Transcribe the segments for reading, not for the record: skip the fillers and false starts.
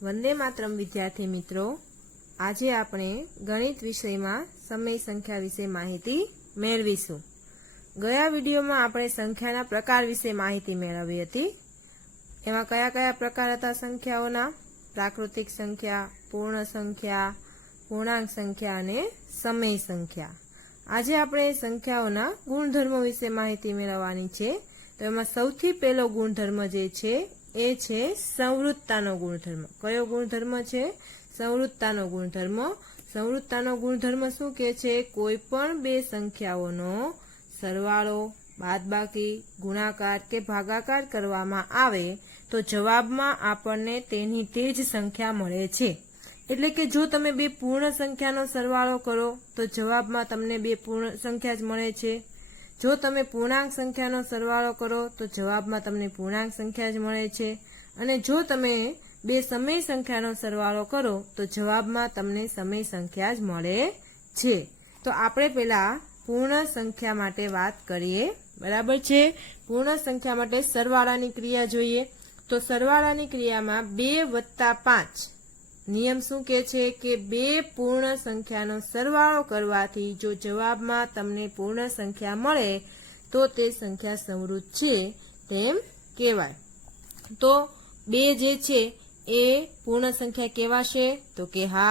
वंदे मातरम विद्यार्थी मित्रों, आज आपणे गणित विषय में समय संख्या विषे माहिती मेळवीशुं। गया विडियो में आपणे संख्याना प्रकार विषे माहिती मेळवी हती। एमां कया कया प्रकार हता संख्याओना? प्राकृतिक संख्या, पूर्ण संख्या, पूर्णांक संख्या अने समय संख्या। आज आपणे संख्याओना गुणधर्म विषे माहिती मेळववानी छे। तो एमां सौथी पहेलो गुणधर्म जे छे ए छे संवृत्तानो गुणधर्म। कयो गुणधर्म छे? संवृत्तानो गुणधर्म। संवृत्तानो गुणधर्म शुं कहे छे? कोईपण बे संख्याओनो सरवाळो, बादबाकी, गुणाकार के भागाकार करवामां आवे तो जवाबमां आपणने तेनी ते ज संख्या मळे छे। એટલે કે જો તમે બે પૂર્ણ સંખ્યાનો સરવાળો કરો તો જવાબમાં તમને બે પૂર્ણ સંખ્યા જ મળે છે। જો તમે પૂર્ણાંક સંખ્યાનો સરવાળો કરો તો જવાબમાં તમને પૂર્ણાંક સંખ્યા જ મળે છે। અને જો તમે બે સમય સંખ્યાનો સરવાળો કરો તો જવાબમાં તમને સમય સંખ્યા જ મળે છે। તો આપણે પહેલા પૂર્ણ સંખ્યા માટે વાત કરીએ, બરાબર છે। પૂર્ણ સંખ્યા માટે સરવાળાની ક્રિયા જોઈએ તો સરવાળાની ક્રિયામાં 2 + 5 नियम शू कहे छे के बे पूर्ण संख्यानो सरवाळो करवाथी जो जवाबमां तमने पूर्ण संख्या मळे तो ते संख्या संवृत छे तेम कहेवाय। तो बे जे छे ए पूर्ण संख्या कहेवाशे तो के हा।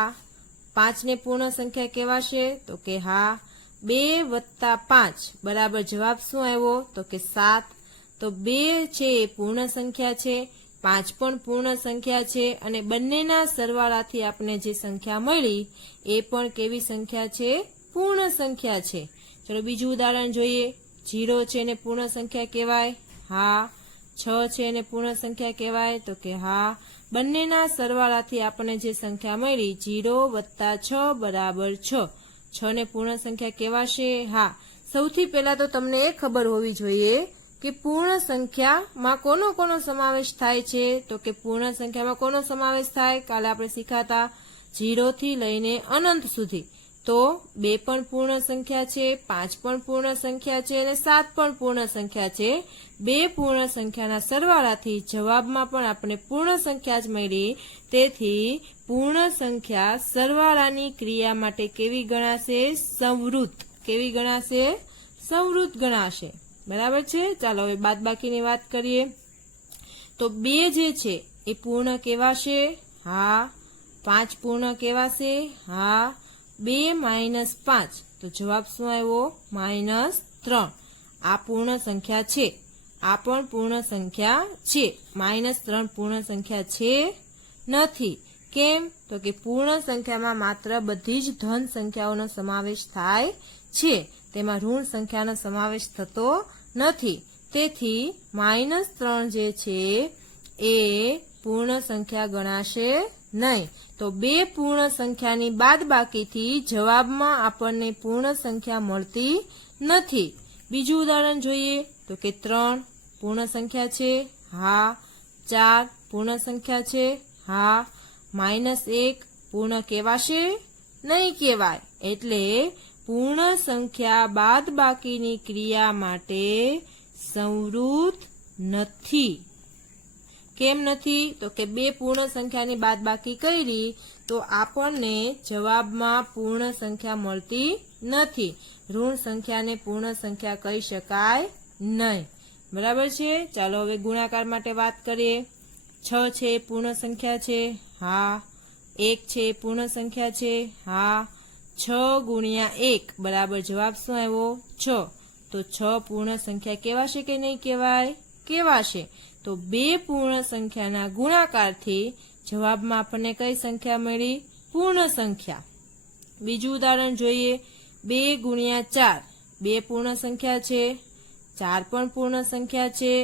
5 ने पूर्ण संख्या कहेवाशे तो के हा। 2 + 5 बराबर जवाब शुं आव्यो तो के 7। तो 2 छे पूर्ण संख्या छे, 5 पण पूर्ण संख्या छे अने बंनेना सरवाळाथी आपने जे संख्या मळी ए पण केवी संख्या छे? पूर्ण संख्या छे। चलो बीजुं उदाहरण जोईए। 0 छे ने पूर्ण संख्या कहेवाय? हा। 6 छे ने पूर्ण संख्या कहेवाय तो के हा। बंनेना सरवाळाथी आपने जे संख्या मळी 0 + 6 बराबर 6। 6 ने पूर्ण संख्या कहेवाशे? हा। सौथी पहेला तो तमने ए खबर होवी जोईए कि पूर्ण संख्या में कोनो कोनो समावेश थाय छे। तो के पूर्ण संख्या में कोनो समावेश थाय? काले आपणे शीखाता 0 थी लईने अनंत सुधी। तो 2 पण पूर्ण संख्या छे, 5 पण पूर्ण संख्या छे अने 7 पण पूर्ण संख्या छे। 2 पूर्ण संख्याना सरवाळाथी जवाबमां पण आपणे पूर्ण संख्या ज मळी। तेथी पूर्ण संख्या सरवाळानी क्रिया माटे केवी गणाशे? संवृत। केवी गणाशे? संवृत गणाशे। बराबर छे। चालो हवे बादबाकीनी वात करीए तो 2 जे छे ए पूर्ण कहेवाशे? हा। 5 पूर्ण कहेवाशे? हा। 2 - 5 तो जवाब शुं आव्यो? -3। आ पूर्ण संख्या छे, आ पण पूर्ण संख्या छे। -3 पूर्ण संख्या छे नथी। केम? तो के पूर्ण संख्यामां मात्र बधी ज धन संख्याओनो समावेश थाय छे, तेमां ऋण संख्यानो समावेश थतो નથી। તેથી -3 જે છે એ પૂર્ણ સંખ્યા ગણાશે નહીં। તો 2 પૂર્ણ સંખ્યાની બાદબાકીથી જવાબમાં આપણને પૂર્ણ સંખ્યા મળતી નથી। બીજું ઉદાહરણ જોઈએ તો કે 3 પૂર્ણ સંખ્યા છે? હા। 4 પૂર્ણ સંખ્યા છે? હા। -1 પૂર્ણ કહેવાશે? નહીં કહેવાય। એટલે पूर्ण संख्या बादबाकीनी क्रिया माटे संवृत नथी। केम नथी? तो के 2 पूर्ण संख्यानी बादबाकी करी तो आपणने जवाबमां पूर्ण संख्या मळती नथी। ऋण संख्या ने पूर्ण संख्या कही शकाय नहीं। बराबर छे। चालो हवे गुणाकार माटे वात करीए। 6 छे पूर्ण संख्या छे? हा। 1 छे पूर्ण संख्या छे? हा। 6 × 1 बराबर जवाब शुं आव्यो? 6। तो 6 पूर्ण संख्या कहेवाशे के नहीं कहेवाय? कहेवाशे। तो 2 पूर्ण संख्याना गुणाकारथी जवाबमां आपणे कई संख्या मळी? पूर्ण संख्या। बीजुं उदाहरण जोईए। 2 × 4 2 पूर्ण संख्या छे, 4 पण पूर्ण संख्या छे।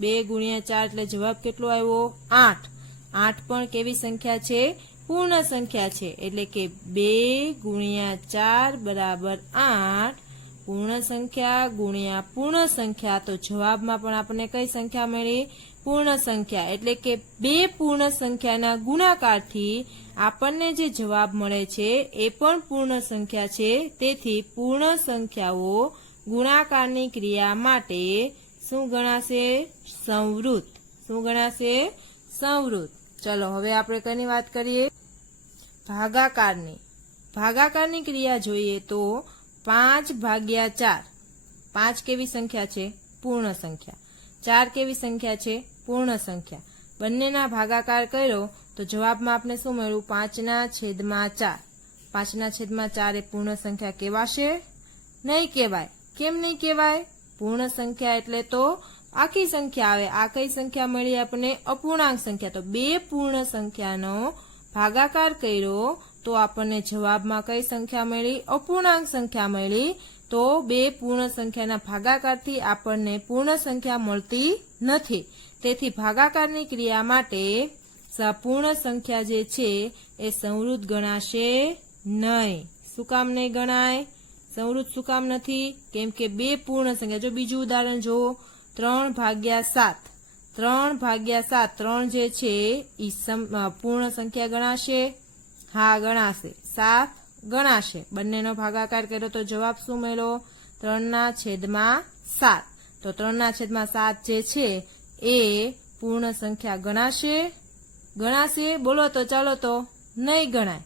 2 × 4 એટલે જવાબ કેટલો આવ્યો? 8। 8 પણ કેવી સંખ્યા છે? पूर्ण संख्या छे। એટલે કે 2 × 4 बराबर 8। पूर्ण संख्या गुण્યા पूर्ण संख्या तो जवाबमां पण आपणे कई संख्या मळी? पूर्ण संख्या। એટલે કે 2 पूर्ण संख्याना गुणाकारथी आपणने जे जवाब मळे छे ए पण पूर्ण संख्या छे। તેથી पूर्ण संख्याओ गुणाकारनी क्रिया माटे शुं गणाशे? संवृत। शुं गणाशे? संवृत। ચલો હવે આપણે કઈની વાત કરીએ, ભાગાકારની. ભાગાકારની ક્રિયા જોઈએ તો 5/4. 5 કેવી સંખ્યા છે? પૂર્ણ સંખ્યા. 4 કેવી સંખ્યા છે? પૂર્ણ સંખ્યા. બંનેના ભાગાકાર કર્યો તો જવાબમાં આપણે શું મળ્યું? 5/4. 5/4 એ પૂર્ણ સંખ્યા કહેવાશે? નહીં કહેવાય. કેમ નહીં કહેવાય? પૂર્ણ સંખ્યા એટલે તો આખી સંખ્યા આવે. આ કઈ સંખ્યા મળી આપણને? અપૂર્ણાંક સંખ્યા. તો બે પૂર્ણ સંખ્યાનો ભાગાકાર કર્યો તો આપણને જવાબમાં કઈ સંખ્યા મળી? અપૂર્ણાંક સંખ્યા મળી. તો બે પૂર્ણ સંખ્યાના ભાગાકારથી આપણને પૂર્ણ સંખ્યા મળતી નથી. તેથી ભાગાકારની ક્રિયા માટે પૂર્ણ સંખ્યા જે છે એ સંવૃત ગણાશે નહીં. શું કામ નહીં ગણાય? સંવૃત શું કામ નથી? કેમ કે બે પૂર્ણ સંખ્યા. જો બીજું ઉદાહરણ જુઓ, 3/7. 3/7. 3 જે છે એ પૂર્ણ સંખ્યા ગણાશે? હા, ગણાશે. 7 ગણાશે. બંનેનો ભાગાકાર કર્યો તો જવાબ શું મળ્યો? 3/7. તો 3/7 જે છે એ પૂર્ણ સંખ્યા ગણાશે? ગણાશે? બોલો તો ચાલો. તો નહીં ગણાય.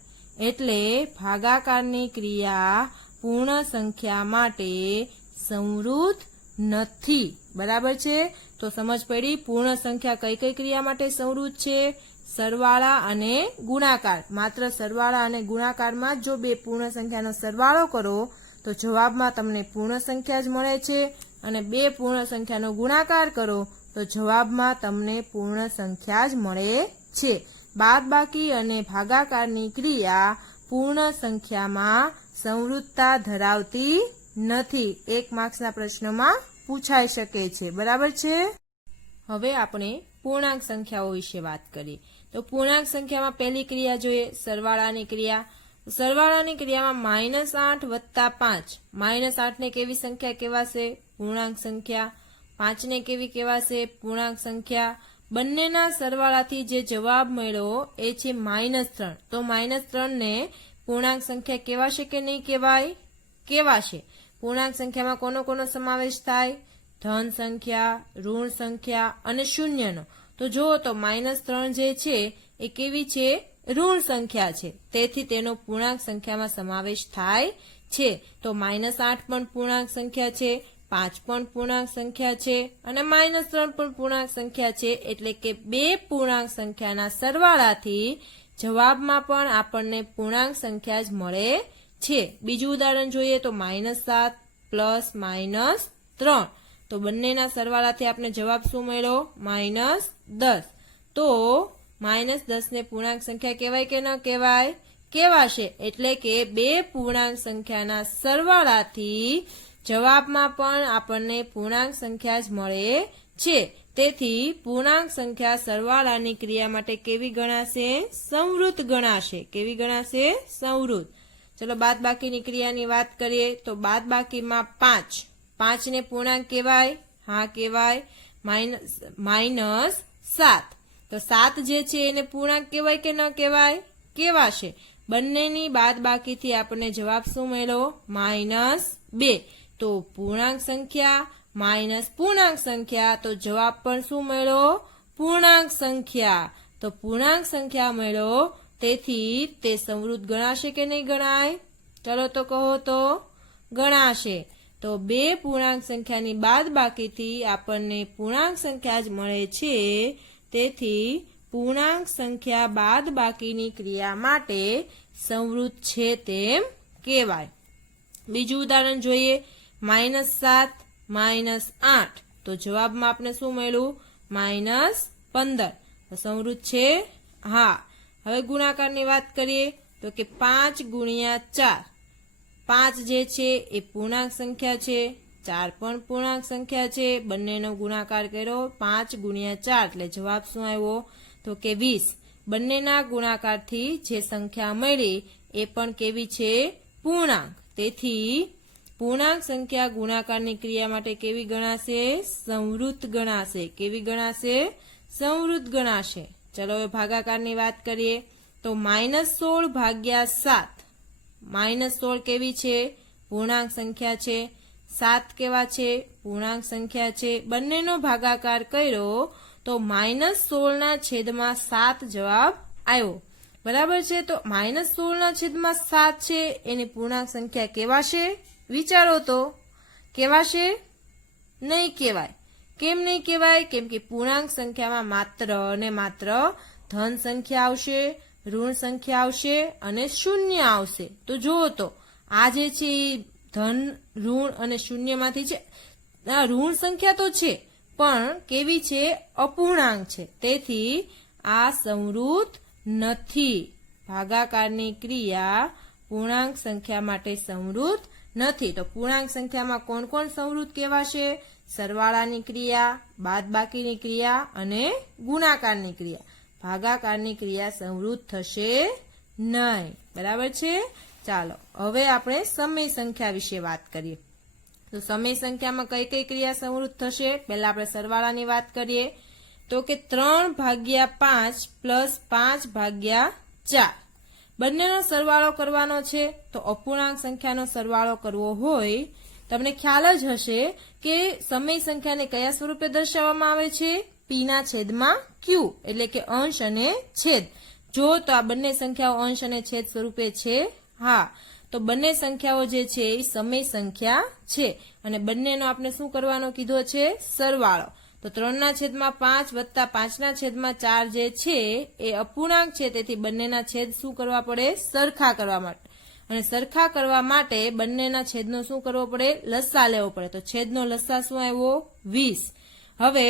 એટલે ભાગાકારની ક્રિયા પૂર્ણ સંખ્યા માટે સંવૃત નથી. બરાબર છે? તો સમજ પડી પૂર્ણ સંખ્યા કઈ કઈ ક્રિયા માટે સંવૃત છે? સરવાળા અને ગુણાકાર. માત્ર સરવાળા અને ગુણાકારમાં જો બે પૂર્ણ સંખ્યાનો સરવાળો કરો તો જવાબમાં તમને પૂર્ણ સંખ્યા જ મળે છે, અને બે પૂર્ણ સંખ્યાનો ગુણાકાર કરો તો જવાબમાં તમને પૂર્ણ સંખ્યા જ મળે છે. બાદબાકી અને ભાગાકારની ક્રિયા પૂર્ણ સંખ્યામાં સંવૃતતા ધરાવતી નથી. 1 માર્ક્સના પ્રશ્નમાં પૂછાઈ શકે છે. બરાબર છે? હવે આપણે પૂર્ણાંક સંખ્યાઓ વિશે વાત કરીએ. તો પૂર્ણાંક સંખ્યામાં પહેલી ક્રિયા જોઈએ, સરવાળાની ક્રિયા. સરવાળાની ક્રિયામાં -8 વત્તા 5. -8 ને કેવી સંખ્યા કહેવાશે? પૂર્ણાંક સંખ્યા. 5 ને કેવી કહેવાશે? પૂર્ણાંક સંખ્યા. બંનેના સરવાળાથી જે જવાબ મળ્યો એ છે -3. તો -3 ને પૂર્ણાંક સંખ્યા કહેવાશે કે નહીં કહેવાય? કહેવાશે. પૂર્ણાંક સંખ્યામાં કોનો કોનો સમાવેશ થાય? ધન સંખ્યા, ઋણ સંખ્યા અને શૂન્યનો. તો જુઓ તો -3 જે છે એ કેવી છે? ઋણ સંખ્યા છે. તેથી તેનો પૂર્ણાંક સંખ્યામાં સમાવેશ થાય છે. તો -8 પણ પૂર્ણાંક સંખ્યા છે, 5 પણ પૂર્ણાંક સંખ્યા છે અને -3 પણ પૂર્ણાંક સંખ્યા છે. એટલે કે બે પૂર્ણાંક સંખ્યાના સરવાળાથી જવાબમાં પણ આપણને પૂર્ણાંક સંખ્યા જ મળે છે. બીજું ઉદાહરણ જોઈએ તો -7 પ્લસ -3. તો બંનેના સરવાળાથી આપણે જવાબ શું મળ્યો? -10. તો -10 ને પૂર્ણાંક સંખ્યા કહેવાય કે ન કહેવાય? કહેવાશે. એટલે કે બે પૂર્ણાંક સંખ્યાના સરવાળાથી જવાબમાં પણ આપણને પૂર્ણાંક સંખ્યા જ મળે છે. તેથી પૂર્ણાંક સંખ્યા સરવાળાની ક્રિયા માટે કેવી ગણાશે? સંવૃત ગણાશે. કેવી ગણાશે? સંવૃત. ચલો બાદબાકીની ક્રિયાની વાત કરીએ તો બાદબાકીમાં 5. 5 ને પૂર્ણાંક કહેવાય? હા, કહેવાય. -7. તો 7 જે છે એને પૂર્ણાંક કહેવાય કે ન કહેવાય? કહેવાશે. બંનેની બાદબાકીથી આપણને જવાબ શું મળ્યો? -2. તો પૂર્ણાંક સંખ્યા માઇનસ પૂર્ણાંક સંખ્યા, તો જવાબ પણ શું મળ્યો? પૂર્ણાંક સંખ્યા. તો પૂર્ણાંક સંખ્યા મળ્યો, તેથી તે સંવૃત ગણાશે કે નહીં ગણાય? ચલો તો કહો તો. ગણાશે. તો બે પૂર્ણાંક સંખ્યાની બાદબાકીથી આપણને પૂર્ણાંક સંખ્યા જ મળે છે. તેથી પૂર્ણાંક સંખ્યા બાદબાકીની ક્રિયા માટે સંવૃત છે તેમ કહેવાય. બીજું ઉદાહરણ જોઈએ, -7 -8. તો જવાબમાં આપણે શું મળ્યું? -15. તો સંવૃત છે? હા. હવે ગુણાકારની વાત કરીએ તો કે 5 × 4. 5 જે છે એ પૂર્ણાંક સંખ્યા છે, 4 પણ પૂર્ણાંક સંખ્યા છે. બંનેનો ગુણાકાર કર્યો 5 × 4 એટલે જવાબ શું આવ્યો? તો કે 20. બંનેના ગુણાકારથી જે સંખ્યા મળી એ પણ કેવી છે? પૂર્ણાંક. તેથી પૂર્ણાંક સંખ્યા ગુણાકારની ક્રિયા માટે કેવી ગણાશે? સંવૃત ગણાશે. કેવી ગણાશે? સંવૃત ગણાશે. ચલો હવે ભાગાકારની વાત કરીએ તો -16/7. -16 કેવી છે? પૂર્ણાંક સંખ્યા છે. 7 કેવા છે? પૂર્ણાંક સંખ્યા છે. બંનેનો ભાગાકાર કર્યો તો -16/7 જવાબ આવ્યો. બરાબર છે. તો -16/7 છે એની પૂર્ણાંક સંખ્યા કેવાશે? વિચારો તો. કેવાશે? નહીં કહેવાય. કેમ નહીં કહેવાય? કેમ કે પૂર્ણાંક સંખ્યામાં માત્ર ને માત્ર ધન સંખ્યા આવશે, ઋણ સંખ્યા આવશે અને શૂન્ય આવશે. તો જુઓ તો આ જે છે એ ધન, ઋણ અને શૂન્યમાંથી છે. ઋણ સંખ્યા તો છે પણ કેવી છે? અપૂર્ણાંક છે. તેથી આ સંવૃત નથી. ભાગાકારની ક્રિયા પૂર્ણાંક સંખ્યા માટે સંવૃત નથી. તો પૂર્ણાંક સંખ્યામાં કોણ કોણ સંવૃત કહેવાશે? સરવાળાની ક્રિયા, બાદબાકીની ક્રિયા અને ગુણાકારની ક્રિયા. ભાગાકારની ક્રિયા સંવૃત થશે નહીં. બરાબર છે. ચાલો હવે આપણે સમય સંખ્યા વિશે વાત કરીએ. તો સમય સંખ્યામાં કઈ કઈ ક્રિયા સંવૃત થશે? પહેલા આપણે સરવાળાની વાત કરીએ તો કે 3/5 પ્લસ 5/4 બંનેનો સરવાળો કરવાનો છે. તો અપૂર્ણાંક સંખ્યાનો સરવાળો કરવો હોય તમને ખ્યાલ જ હશે કે સમય સંખ્યાને કયા સ્વરૂપે દર્શાવવામાં આવે છે? પીના છેદમાં ક્યુ, એટલે કે અંશ અને છેદ. જો તો આ બંને સંખ્યાઓ અંશ અને છેદ સ્વરૂપે છે. હા, તો બંને સંખ્યાઓ જે છે એ સમય સંખ્યા છે અને બંનેનો આપણે શું કરવાનો કીધો છે? સરવાળો. તો 3/5 વત્તા 5/4 જે છે એ અપૂર્ણાંક છે. તેથી બંનેના છેદ શું કરવા પડે? સરખા કરવા માટે. અને સરખા કરવા માટે બંનેના છેદનો શું કરવો પડે? લસા લેવો પડે. તો છેદનો લસા શું આવ્યો? 20. હવે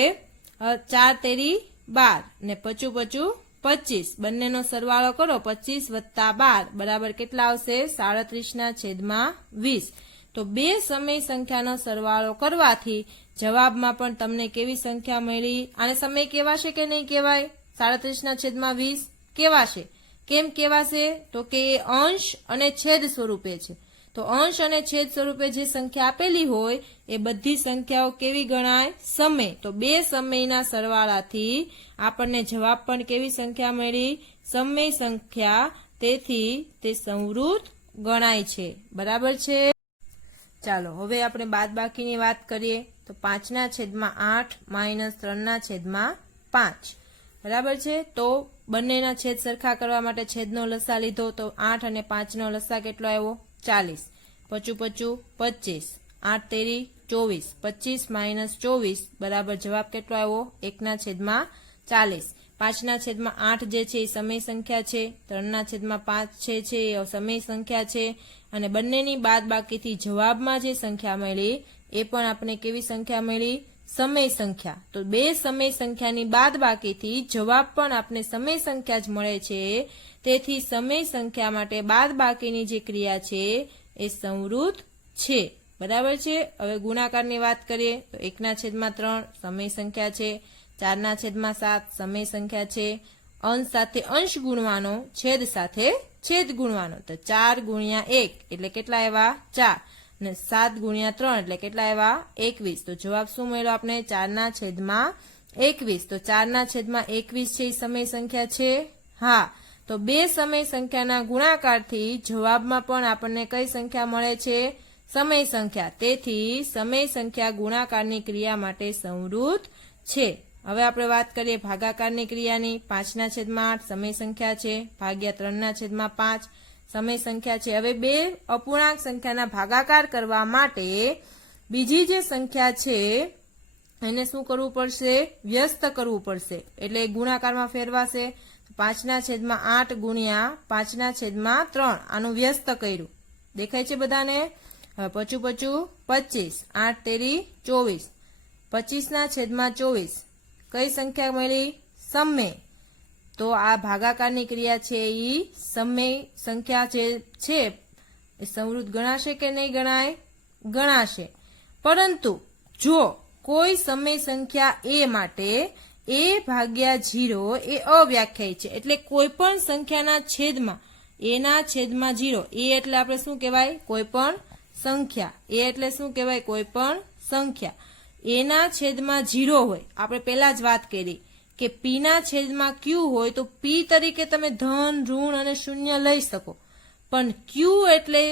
4 તેરી 12 ને 5 25. બંનેનો સરવાળો કરો. 25 વત્તા 12 બરાબર કેટલા આવશે? 37/20. તો બે સમય સંખ્યાનો સરવાળો કરવાથી જવાબમાં પણ તમને કેવી સંખ્યા મળી? આને સમય કહેવાશે કે નહીં કહેવાય? 37/20 કહેવાશે. કેમ કહેવાશે? તો કે એ અંશ અને છેદ સ્વરૂપે છે. તો અંશ અને છેદ સ્વરૂપે જે સંખ્યા આપેલી હોય એ બધી સંખ્યાઓ કેવી ગણાય? સમય. તો બે સમયના સરવાળાથી આપણને જવાબ પણ કેવી સંખ્યા મળી? સમય સંખ્યા. તેથી તે સંવૃત ગણાય છે. બરાબર છે. ચાલો હવે આપણે બાદબાકીની વાત કરીએ તો 5/8 માઇનસ 3/5. બરાબર છે. તો બંનેના છેદ સરખા કરવા માટે છેદનો લસા લીધો. તો 8 અને 5 નો લસા કેટલો આવ્યો? 40. 5 25. 8 તેરી 24. 25 માઇનસ 24 બરાબર જવાબ કેટલો આવ્યો? 1/40. 5/8 જે છે એ સમય સંખ્યા છે. 3/5 છે એ સમય સંખ્યા છે. અને બંનેની બાદબાકીથી જવાબમાં જે સંખ્યા મળી એ પણ આપણે કેવી સંખ્યા મળી? સમય સંખ્યા. તો બે સમય સંખ્યાની બાદબાકીથી જવાબ પણ આપણે સમય સંખ્યા જ મળે છે. તેથી સમય સંખ્યા માટે બાદબાકીની જે ક્રિયા છે એ સંવૃત છે. બરાબર છે. હવે ગુણાકારની વાત કરીએ તો 1/3 સમય સંખ્યા છે. 4/7 સમય સંખ્યા છે. અંશ સાથે અંશ ગુણવાનો, છેદ સાથે છેદ ગુણવાનો. તો 4 × 1 એટલે કેટલા આવ્યા? 4. અને 7 × 3 એટલે કેટલા આવ્યા? 21. તો જવાબ શું મળ્યો આપણે? 4/21. તો 4/21 છે એ સમય સંખ્યા છે. હા, તો બે સમય સંખ્યાના ગુણાકારથી જવાબમાં પણ આપણને કઈ સંખ્યા મળે છે? સમય સંખ્યા. તેથી સમય સંખ્યા ગુણાકારની ક્રિયા માટે સંવૃત છે. હવે આપણે વાત કરીએ ભાગાકારની ક્રિયાની. 5/8 સમય સંખ્યા છે. ભાગ્યા 3/5 સમય સંખ્યા છે. હવે બે અપૂર્ણાંક સંખ્યાના ભાગાકાર કરવા માટે બીજી જે સંખ્યા છે એને શું કરવું પડશે? વ્યસ્ત કરવું પડશે. એટલે ગુણાકારમાં ફેરવાશે. 5/8 ગુણ્યા 5/3 આનું વ્યસ્ત કર્યું. દેખાય છે બધાને? હવે 5 25. 8 તેરી 24. 25/24 કઈ સંખ્યા મળી? સમય. તો આ ભાગાકારની ક્રિયા છે એ સમય સંખ્યા જે છે એ સંવૃત ગણાશે કે નહીં ગણાય? ગણાશે. પરંતુ જો કોઈ સમય સંખ્યા એ માટે a/0 એ અવ્યાખ્યાયિત છે. એટલે કોઈ પણ સંખ્યાના છેદમાં એના છેદમાં 0. એ એટલે આપણે શું કહેવાય? કોઈ પણ સંખ્યા. એ એટલે શું કહેવાય? કોઈ પણ સંખ્યા. એના છેદમાં 0 હોય. આપણે પહેલા જ વાત કરી કે પી ના છેદમાં ક્યુ હોય તો પી તરીકે તમે ધન, ઋણ અને શૂન્ય લઈ શકો. પણ ક્યુ એટલે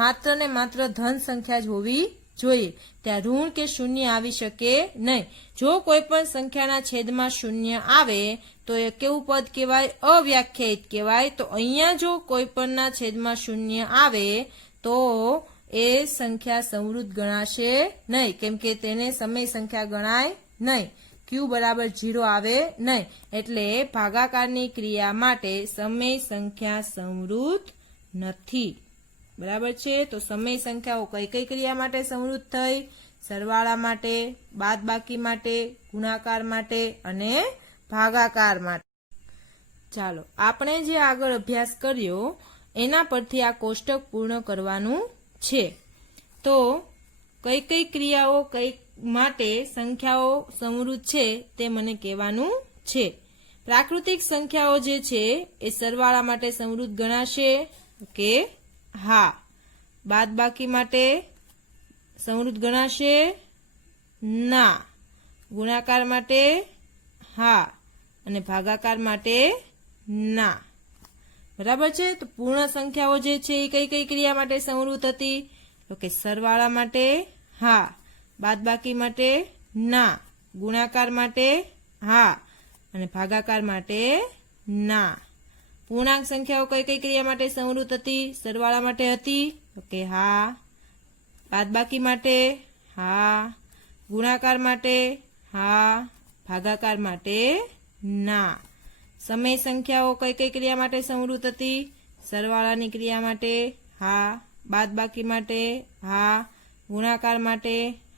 માત્ર ને માત્ર ધન સંખ્યા જ હોવી જોઈએ ત્યાં ઋણ કે શૂન્ય આવી શકે નહીં. જો કોઈ પણ સંખ્યાના છેદમાં શૂન્ય આવે તો એ કેવું પદ કહેવાય? અવ્યાખ્યાયિત કહેવાય. તો અહીંયા જો કોઈ પણના છેદમાં શૂન્ય આવે તો એ સંખ્યા સમૃદ્ધ ગણાશે નહીં, કેમ કે તેને સમય સંખ્યા ગણાય નહીં. ક્યુ બરાબર 0 આવે નહીં. એટલે ભાગાકારની ક્રિયા માટે સમય સંખ્યા સમૃદ્ધ નથી. બરાબર છે. તો સમય સંખ્યાઓ કઈ કઈ ક્રિયા માટે સમૃદ્ધ થઈ? સરવાળા માટે, બાદબાકી માટે, ગુણાકાર માટે અને ભાગાકાર માટે. ચાલો આપણે જે આગળ અભ્યાસ કર્યો એના પરથી આ કોષ્ટક પૂર્ણ કરવાનું છે. તો કઈ કઈ ક્રિયાઓ કઈ માટે સંખ્યાઓ સમૃદ્ધ છે તે મને કહેવાનું છે. પ્રાકૃતિક સંખ્યાઓ જે છે એ સરવાળા માટે સમૃદ્ધ ગણાશે કે હા. બાદબાકી માટે સમૃદ્ધ ગણાશે ના. ગુણાકાર માટે હા અને ભાગાકાર માટે ના. બરાબર છે. તો પૂર્ણ સંખ્યાઓ જે છે એ કઈ કઈ ક્રિયા માટે સમૃદ્ધ હતી? તો કે સરવાળા માટે હા, બાદબાકી માટે ના, ગુણાકાર માટે હા અને ભાગાકાર માટે ના. પૂર્ણાંક સંખ્યાઓ કઈ કઈ ક્રિયા માટે સમૃદ્ધ હતી? સરવાળા માટે હતી તો કે હા, બાદબાકી માટે હા, ગુણાકાર માટે હા, ભાગાકાર માટે ના. સમય સંખ્યાઓ કઈ કઈ ક્રિયા માટે સમૃદ્ધ હતી? સરવાળાની ક્રિયા માટે હા, બાદબાકી માટે હા, ગુણાકાર માટે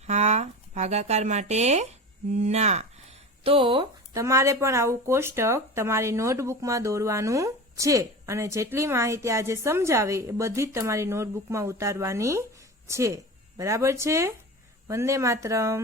હા, ભાગાકાર માટે ના. તો તમારે પણ આવું કોષ્ટક તમારી નોટબુકમાં દોરવાનું છે અને જેટલી માહિતી આજે સમજાવી એ બધી જ તમારી નોટબુકમાં ઉતારવાની છે. બરાબર છે. વંદે માતરમ.